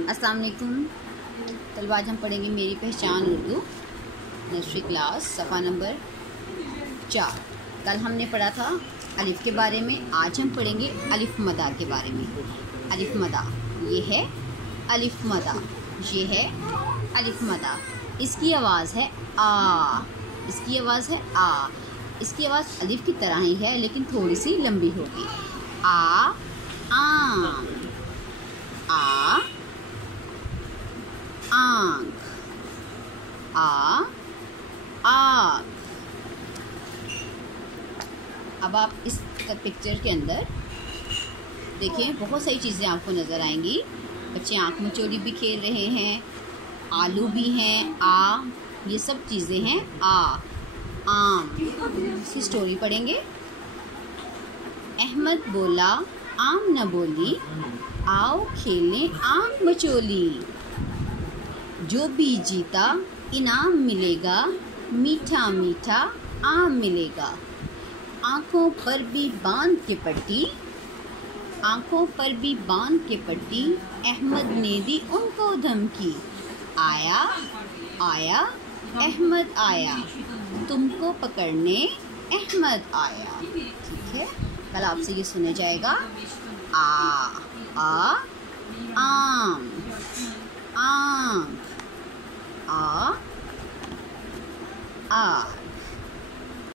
अस्सलाम वालेकुम। तलबा आज हम पढ़ेंगे मेरी पहचान उर्दू नर्सरी क्लास सफ़ा नंबर 4। कल हमने पढ़ा था अलिफ़ के बारे में, आज हम पढ़ेंगे अलिफ़ मदा के बारे में। अलिफ़ मदा, ये है अलिफ़ मदा, ये है अलिफ़ मदा। इसकी आवाज़ है आ, इसकी आवाज़ है आ। इसकी आवाज़ अलिफ़ की तरह ही है लेकिन थोड़ी सी लंबी होगी। आ, आम, आ, आँख, आ, आँख। अब आप इस पिक्चर के अंदर देखिए, बहुत सारी चीज़ें आपको नज़र आएंगी। बच्चे आँख मचोली भी खेल रहे हैं, आलू भी हैं, आ, ये सब चीज़ें हैं। आ, आम। इसकी स्टोरी पढ़ेंगे। अहमद बोला आम न बोली, आओ खेलें आँख मचोली। जो भी जीता इनाम मिलेगा, मीठा मीठा आम मिलेगा। आँखों पर भी बांध के पट्टी, आँखों पर भी बांध के पट्टी, अहमद ने दी उनको धमकी। आया आया अहमद आया, तुमको पकड़ने अहमद आया। ठीक है, कल आपसे ये सुना जाएगा। आ, आम, आँख, आ,